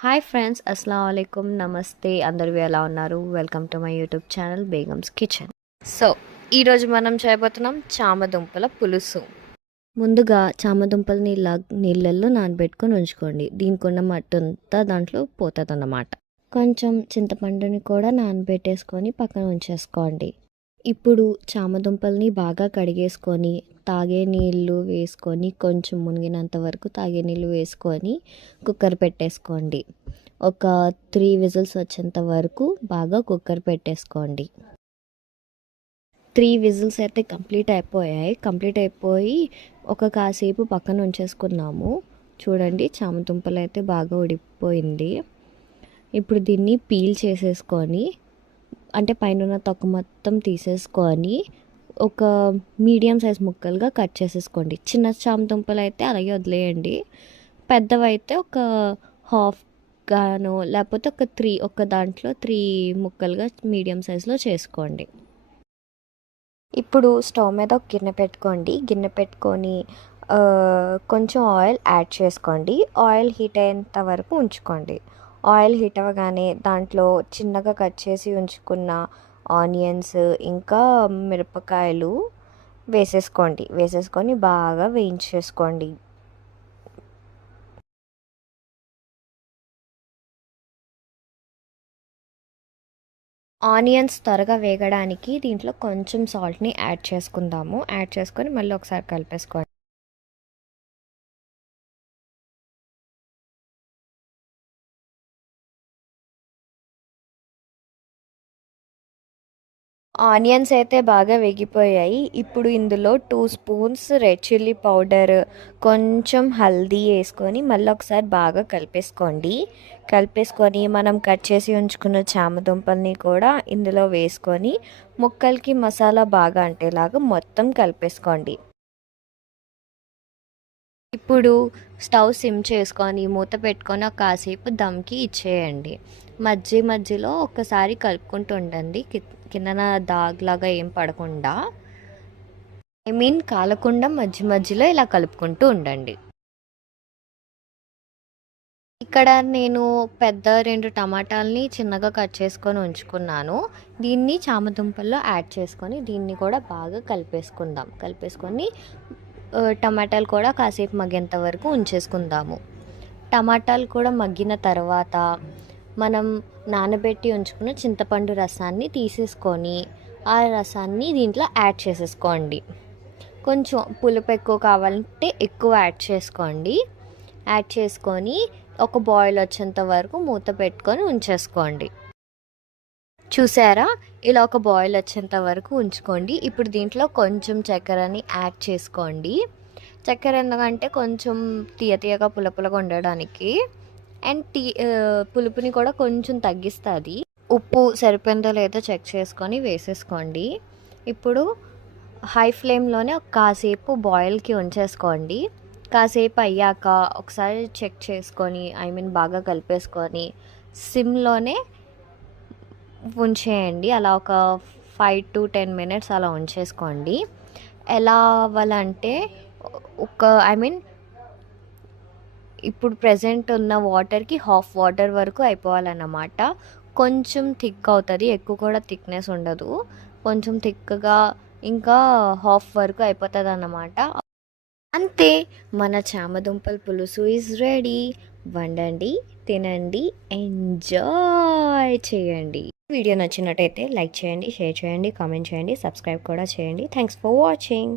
Hi friends, అస్సలాముఅలైకుం, నమస్తే. అందరూ ఎలా ఉన్నారు? Welcome to my YouTube channel Begums kitchen. So ఈరోజు మనం చేయబోతున్నాం చామదుంపల పులుసు. ముందుగా చామదుంపల్ని ఇలా నీళ్ళల్లో నానబెట్టుకొని ఉంచుకోండి. దీనికి ఉన్న మట్టి అంతా దాంట్లో పోతుంది అన్నమాట. కొంచెం చింతపండుని కూడా నానబెట్టేసుకొని పక్కన ఉంచేసుకోండి. ఇప్పుడు చామదుంపల్ని బాగా కడిగేసుకొని తాగే నీళ్ళు వేసుకొని కొంచెం మునిగినంత వరకు తాగే నీళ్ళు వేసుకొని కుక్కర్ పెట్టేసుకోండి. ఒక 3 విజిల్స్ వచ్చేంత వరకు బాగా కుక్కర్ పెట్టేసుకోండి. 3 విజిల్స్ అయితే కంప్లీట్ అయిపోయి ఒక కాసేపు పక్కన ఉంచేసుకున్నాము. చూడండి, చామదుంపలు అయితే బాగా ఉడికిపోయింది. ఇప్పుడు దీన్ని పీల్ చేసేసుకొని అంటే పైన తొక్క మొత్తం తీసేసుకొని ఒక మీడియం సైజ్ ముక్కలుగా కట్ చేసేసుకోండి. చిన్న చామదుంపలు అయితే అలాగే వదిలేయండి. పెద్దవైతే ఒక హాఫ్ గాను లేకపోతే ఒక దాంట్లో 3 ముక్కలుగా మీడియం సైజులో చేసుకోండి. ఇప్పుడు స్టవ్ మీద ఒక గిన్నె పెట్టుకొని కొంచెం ఆయిల్ యాడ్ చేసుకోండి. ఆయిల్ హీట్ అయ్యేంత వరకు ఉంచుకోండి. ఆయిల్ హీట్ అవ్వగానే దాంట్లో చిన్నగా కట్ చేసి ఉంచుకున్న ఆనియన్స్ ఇంకా మిరపకాయలు వేసేసుకొని బాగా వేయించేసుకోండి. ఆనియన్స్ త్వరగా వేగడానికి దీంట్లో కొంచెం సాల్ట్ని యాడ్ చేసుకొని మళ్ళీ ఒకసారి కలిపేసుకోండి. ఆనియన్స్ అయితే బాగా వేగిపోయాయి. ఇప్పుడు ఇందులో 2 స్పూన్స్ రెడ్ చిల్లీ పౌడర్, కొంచెం హల్దీ వేసుకొని మళ్ళీ ఒకసారి బాగా కలిపేసుకొని మనం కట్ చేసి ఉంచుకున్న చామదుంపల్ని కూడా ఇందులో వేసుకొని ముక్కలకి మసాలా బాగా అంటేలాగా మొత్తం కలిపేసుకోండి. ఇప్పుడు స్టవ్ సిమ్ చేసుకొని మూత పెట్టుకొని ఒక కాసేపు దమ్కి ఇచ్చేయండి. మధ్యలో ఒకసారి కలుపుకుంటూ ఉండండి, కిందన దాగ్లాగా ఏం పడకుండా, కాలకుండా మధ్యలో ఇలా కలుపుకుంటూ ఉండండి. ఇక్కడ నేను పెద్ద 2 టమాటాలని చిన్నగా కట్ చేసుకొని ఉంచుకున్నాను. దీన్ని చామదుంపల్లో యాడ్ చేసుకొని దీన్ని కూడా బాగా కలిపేసుకొని టమాటాలు కూడా కాసేపు మగ్గేంత వరకు ఉంచేసుకుందాము. టమాటాలు కూడా మగ్గిన తర్వాత మనం నానబెట్టి ఉంచుకున్న చింతపండు రసాన్ని తీసేసుకొని ఆ రసాన్ని దీంట్లో యాడ్ చేసేసుకోండి. కొంచెం పులుపు ఎక్కువ కావాలంటే ఎక్కువ యాడ్ చేసుకొని ఒక బాయిల్ వచ్చేంత వరకు మూత పెట్టుకొని ఉంచేసుకోండి. చూసారా, ఇలా ఒక బాయిల్ వచ్చేంత వరకు ఉంచుకోండి. ఇప్పుడు దీంట్లో కొంచెం చక్కెరని యాడ్ చేసుకోండి. చక్కెర ఎందుకంటే కొంచెం తీయగా పుల్లగా ఉండడానికి అండ్ పులుపుని కూడా కొంచెం తగ్గిస్తుంది. ఉప్పు సరిపోయిందో లేదో చెక్ చేసుకొని వేసేసుకోండి. ఇప్పుడు హై ఫ్లేమ్లోనే ఒక కాసేపు బాయిల్కి ఉంచేసుకోండి. కాసేపు అయ్యాక ఒకసారి చెక్ చేసుకొని బాగా కలిపేసుకొని సిమ్లోనే ఉంచేయండి. అలా ఒక 5 to 10 మినిట్స్ అలా ఉంచేసుకోండి. ఎలా అవ్వాలంటే ఇప్పుడు ప్రజెంట్ ఉన్న వాటర్కి హాఫ్ వాటర్ వరకు అయిపోవాలన్నమాట. కొంచెం థిక్ అవుతుంది, ఎక్కువ కూడా థిక్నెస్ ఉండదు. కొంచెం థిక్గా ఇంకా హాఫ్ వరకు అయిపోతుంది అన్నమాట. అంతే, మన చామదుంపల పులుసు ఈజ్ రెడీ. వండండి, తినండి, ఎంజాయ్ చేయండి. వీడియో నచ్చినట్టయితే లైక్ చేయండి, షేర్ చేయండి, కామెంట్ చేయండి, సబ్స్క్రైబ్ కూడా చేయండి. Thanks for watching.